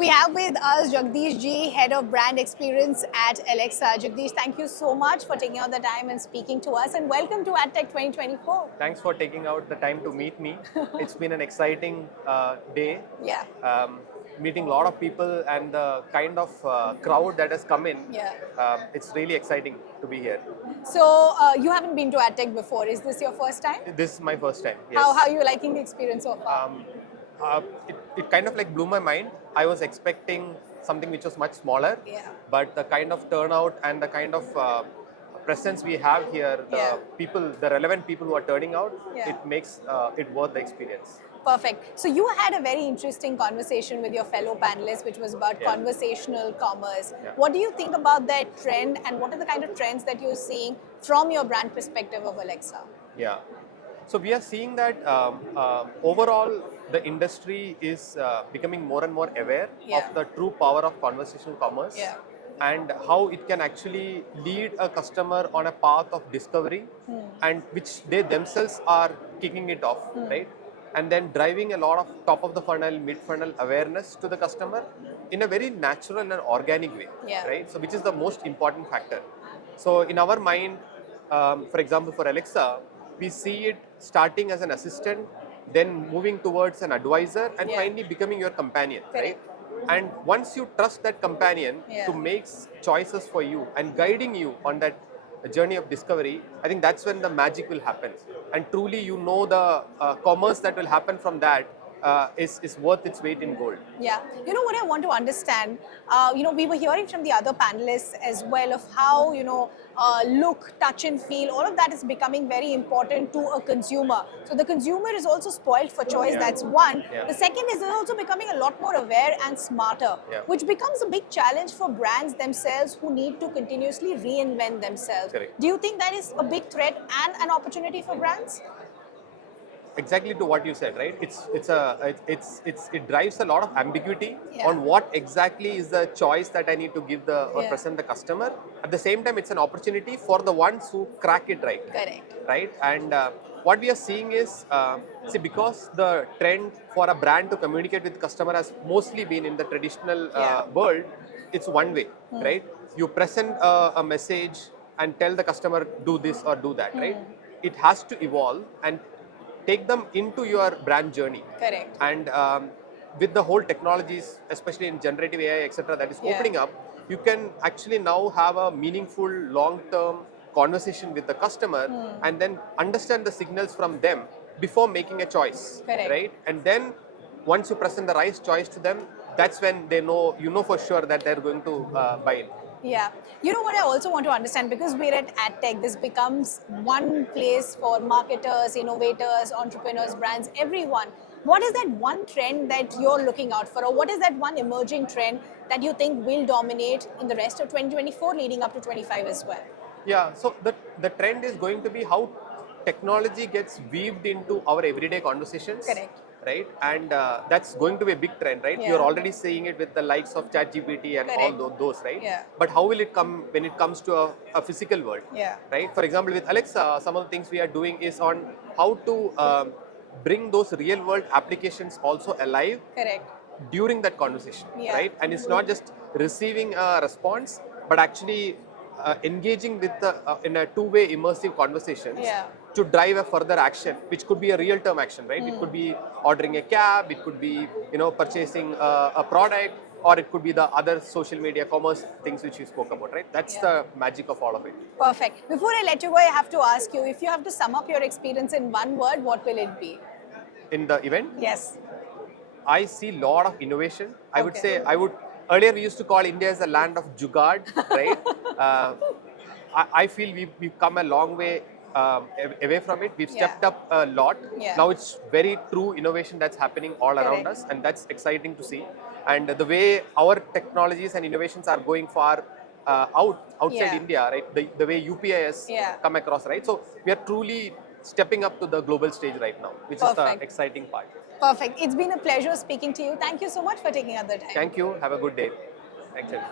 We have with us Jagadeesh ji, Head of Brand Experience at Alexa. Jagadeesh, thank you so much for taking out the time and speaking to us, and welcome to AdTech 2024. Thanks for taking out the time to meet me. It's been an exciting day. Yeah. Meeting a lot of people and the kind of crowd that has come in. Yeah. It's really exciting to be here. So, you haven't been to AdTech before. Is this your first time? This is my first time. Yes. How are you liking the experience so far? It kind of like blew my mind. I was expecting something which was much smaller, Yeah. but the kind of turnout and the kind of presence we have here, Yeah. the relevant people who are turning out, Yeah. it makes it worth the experience. Perfect. So you had a very interesting conversation with your fellow panelists, which was about Yeah. conversational commerce. Yeah. What do you think about that trend, and what are the kind of trends that you're seeing from your brand perspective of Alexa? Yeah. So we are seeing that overall the industry is becoming more and more aware Yeah. of the true power of conversational commerce Yeah. and how it can actually lead a customer on a path of discovery and which they themselves are kicking it off, right? And then driving a lot of top of the funnel, mid funnel awareness to the customer in a very natural and organic way, Yeah. right? So which is the most important factor. So in our mind, for example, for Alexa, we see it starting as an assistant, then moving towards an advisor, and Yeah. finally becoming your companion, Correct. right? And once you trust that companion Yeah. to make choices for you and guiding you on that journey of discovery, I think that's when the magic will happen. And truly, you know, the commerce that will happen from that is worth its weight in gold. Yeah, you know what I want to understand. We were hearing from the other panelists as well of how look, touch, and feel. All of that is becoming very important to a consumer. So the consumer is also spoiled for choice. Yeah. That's one. Yeah. The second is they're also becoming a lot more aware and smarter, Yeah. which becomes a big challenge for brands themselves who need to continuously reinvent themselves. Correct. Do you think that is a big threat and an opportunity for brands? Exactly to what you said, right? It drives a lot of ambiguity Yeah. on what exactly is the choice that I need to give or Yeah. present the customer. At the same time, it's an opportunity for the ones who crack it right. Correct. Right? And what we are seeing is, because the trend for a brand to communicate with customer has mostly been in the traditional Yeah. world, it's one way, right? You present a message and tell the customer do this or do that, right? It has to evolve and take them into your brand journey. Correct. And with the whole technologies, especially in generative AI, etc., that is Yeah. opening up, you can actually now have a meaningful, long-term conversation with the customer and then understand the signals from them before making a choice. Correct. Right? And then once you present the right choice to them, that's when they know, you know for sure that they're going to buy it. Yeah. You know what I also want to understand, because we're at AdTech, this becomes one place for marketers, innovators, entrepreneurs, brands, everyone. What is that one trend that you're looking out for, or what is that one emerging trend that you think will dominate in the rest of 2024 leading up to 25 as well? Yeah, so the trend is going to be how technology gets weaved into our everyday conversations. Correct. Right? And that's going to be a big trend, right? Yeah. You're already seeing it with the likes of ChatGPT and Correct. all those, right? Yeah. But how will it come when it comes to a physical world? Yeah. Right? For example, with Alexa, some of the things we are doing is on how to bring those real world applications also alive Correct. during that conversation, Yeah. right? And it's not just receiving a response, but actually engaging with in a two-way immersive conversations Yeah. to drive a further action, which could be a real-term action, right? It could be ordering a cab, it could be purchasing a product, or it could be the other social media commerce things which you spoke about, right? That's Yeah. the magic of all of it. Perfect. Before I let you go, I have to ask you, if you have to sum up your experience in one word, what will it be? In the event, Yes. I see a lot of innovation. I would Okay. say, earlier we used to call India as the land of Jugaad, right? I feel we've come a long way away from it. We've Yeah. stepped up a lot. Yeah. Now it's very true innovation that's happening all around Correct. us, and that's exciting to see. And the way our technologies and innovations are going far outside Yeah. India, right? The way UPI has Yeah. come across, right? So we are truly stepping up to the global stage right now, which is the Perfect. exciting part. Perfect. It's been a pleasure speaking to you. Thank you so much for taking out the time. Thank you. Have a good day. Thanks, everyone.